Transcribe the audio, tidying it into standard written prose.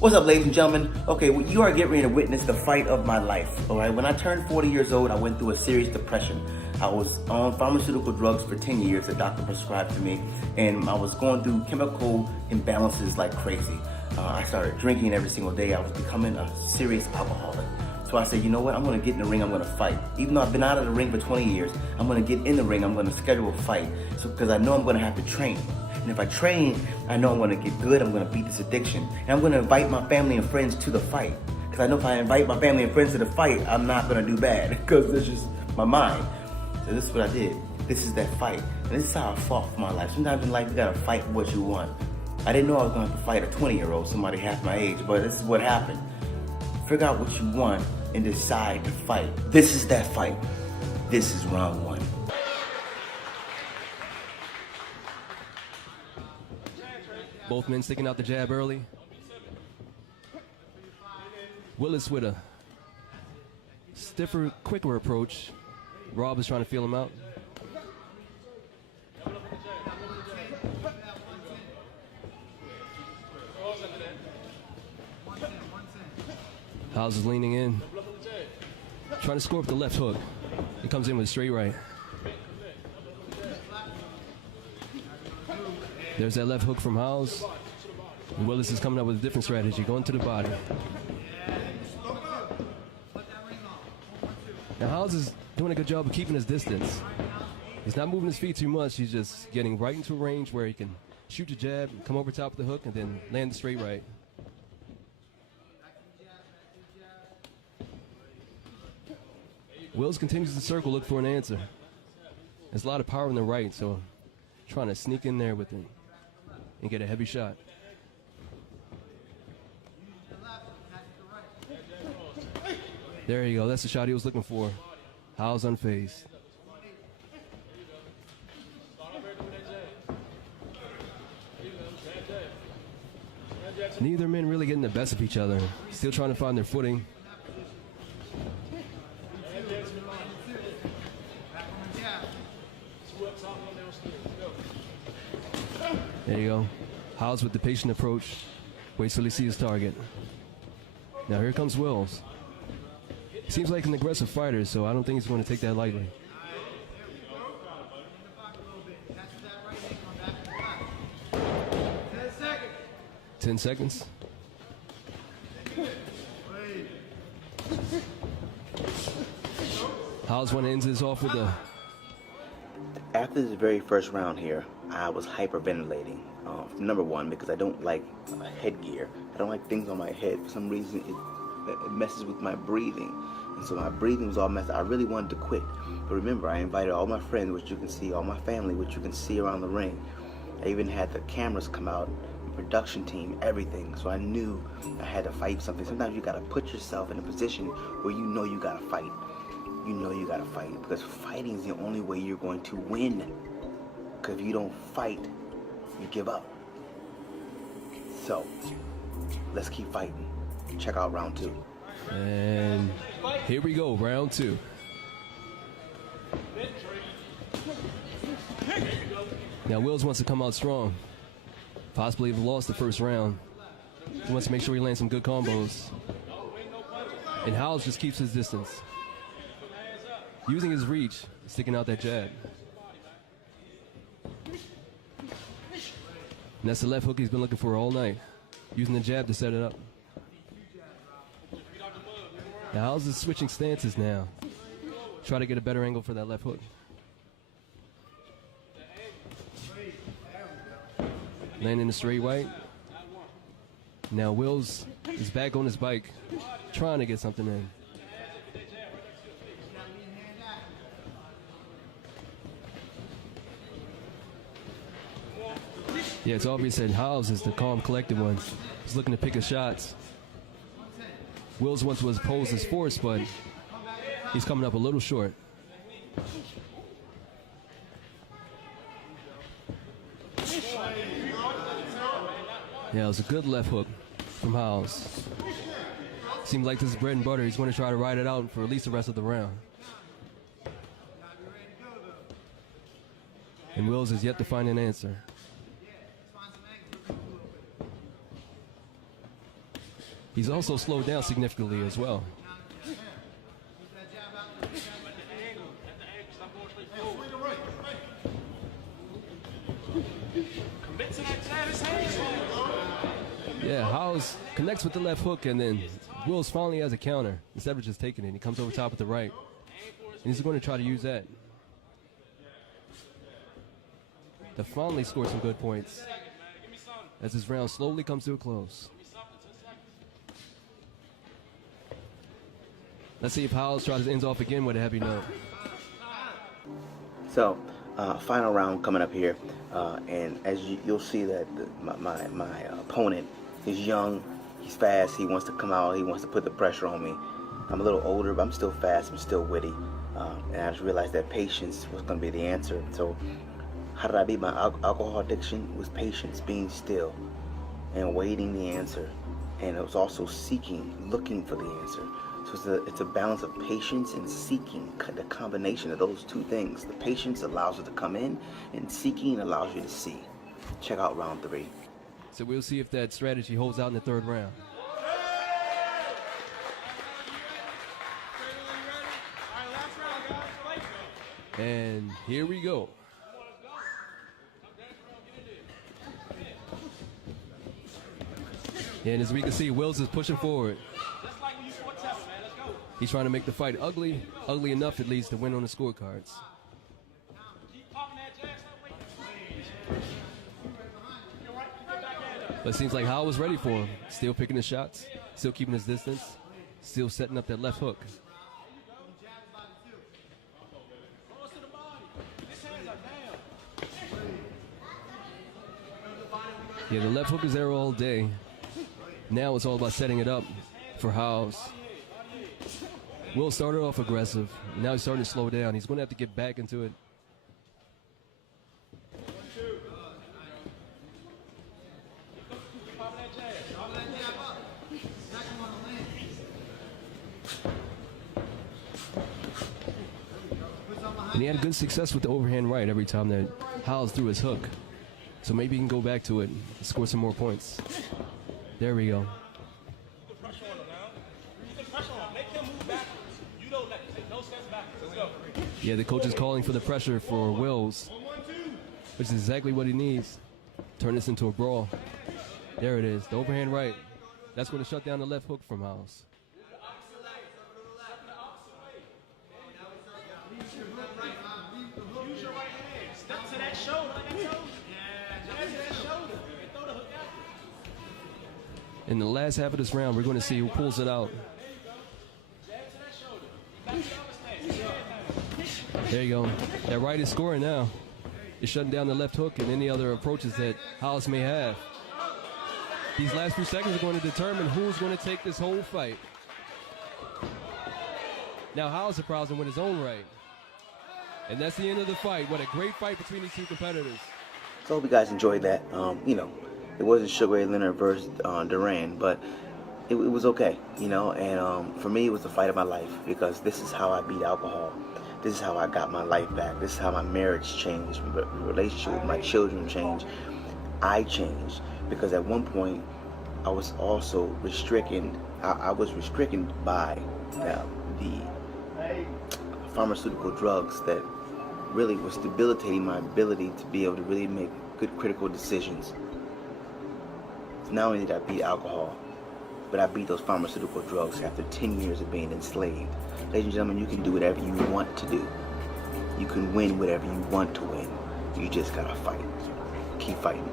What's up, ladies and gentlemen? Okay, well, you are getting ready to witness the fight of my life, all right? When I turned 40 years old, I went through a serious depression. I was on pharmaceutical drugs for 10 years, the doctor prescribed to me, and I was going through chemical imbalances like crazy. I started drinking every single day. I was becoming a serious alcoholic. So I said, you know what, I'm gonna get in the ring, I'm gonna fight. Even though I've been out of the ring for 20 years, I'm gonna get in the ring, I'm gonna schedule a fight. So, because I know I'm gonna have to train. And if I train, I know I'm gonna get good, I'm gonna beat this addiction. And I'm gonna invite my family and friends to the fight. Because I know if I invite my family and friends to the fight, I'm not gonna do bad, because it's just my mind. So this is what I did. This is that fight. And this is how I fought for my life. Sometimes in life, you gotta fight for what you want. I didn't know I was gonna have to fight a 20-year-old, somebody half my age, but this is what happened. Figure out what you want and decide to fight. This is that fight. This is round one. Both men sticking out the jab early. Willis with a stiffer, quicker approach. Rob is trying to feel him out. Howes is leaning in, trying to score up the left hook. He comes in with a straight right. There's that left hook from Howes. And Willis is coming up with a different strategy, going to the body. Now Howes is doing a good job of keeping his distance. He's not moving his feet too much. He's just getting right into a range where he can shoot the jab, come over top of the hook, and then land the straight right. Wills continues to circle, look for an answer. There's a lot of power in the right, so trying to sneak in there with him and get a heavy shot. There you go. That's the shot he was looking for. Howes unfazed. Neither men really getting the best of each other. Still trying to find their footing. There you go. Howes with the patient approach. Waits till he sees his target. Now here comes Wills. Seems like an aggressive fighter, so I don't think he's going to take that lightly. Ten seconds. Howes want to end this off with a... After this very first round here, I was hyperventilating. Number one, because I don't like headgear. I don't like things on my head. For some reason, it messes with my breathing. And so my breathing was all messed up. I really wanted to quit. But remember, I invited all my friends, which you can see, all my family, which you can see around the ring. I even had the cameras come out, the production team, everything. So I knew I had to fight something. Sometimes you gotta put yourself in a position where you know you gotta fight. You know you gotta fight, because fighting is the only way you're going to win. Because if you don't fight, you give up. So, let's keep fighting. Check out round two. And here we go, round two. Now Wills wants to come out strong. Possibly have lost the first round. He wants to make sure he lands some good combos. And Howes just keeps his distance. Using his reach, sticking out that jab. And that's the left hook he's been looking for all night. Using the jab to set it up. Now Howes is switching stances now. Try to get a better angle for that left hook. Landing the straight right. Now Wills is back on his bike, trying to get something in. Yeah, it's obvious that Howes is the calm, collected one. He's looking to pick his shots. Wills wants to oppose his force, but he's coming up a little short. Yeah, it was a good left hook from Howes. Seems like this is bread and butter. He's going to try to ride it out for at least the rest of the round. And Wills has yet to find an answer. He's also slowed down significantly as well. Yeah, Howes connects with the left hook, and then Wills finally has a counter instead of just taking it. He comes over top with the right, and he's going to try to use that to finally score some good points as this round slowly comes to a close. Let's see if Howes tries to end off again with a heavy note. So, final round coming up here, and as you'll see that my opponent is young, he's fast, he wants to come out, he wants to put the pressure on me. I'm a little older, but I'm still fast, I'm still witty, and I just realized that patience was going to be the answer. So, how did I beat my alcohol addiction? It was patience, being still, and waiting the answer, and it was also seeking, looking for the answer. So it's a balance of patience and seeking, the combination of those two things. The patience allows you to come in, and seeking allows you to see. Check out round 3. So we'll see if that strategy holds out in the third round. And here we go. And as we can see, Wills is pushing forward. He's trying to make the fight ugly enough at least to win on the scorecards. But it seems like Howell was ready for him. Still picking his shots, still keeping his distance, still setting up that left hook. Yeah, the left hook is there all day. Now it's all about setting it up for Howes. Will started off aggressive. Now he's starting to slow down. He's going to have to get back into it. And he had good success with the overhand right every time that Howes threw his hook. So maybe he can go back to it and score some more points. There we go. Yeah, the coach is calling for the pressure for Wills, which is exactly what he needs. Turn this into a brawl. There it is, the overhand right. That's going to shut down the left hook from Howes. In the last half of this round, we're going to see who pulls it out. There you go. That right is scoring now. It's shutting down the left hook and any other approaches that Howes may have. These last few seconds are going to determine who's going to take this whole fight. Now Howes is surprising with his own right. And that's the end of the fight. What a great fight between these two competitors. So I hope you guys enjoyed that. It wasn't Sugar Ray Leonard versus Duran, but it was okay, and for me it was the fight of my life, because this is how I beat alcohol. This is how I got my life back. This is how my marriage changed, my relationship with my children changed. I changed because at one point I was also restricted. I was restricted by the pharmaceutical drugs that really was debilitating my ability to be able to really make good critical decisions. Not only did I beat alcohol, but I beat those pharmaceutical drugs after 10 years of being enslaved. Ladies and gentlemen, you can do whatever you want to do. You can win whatever you want to win. You just gotta fight. Keep fighting.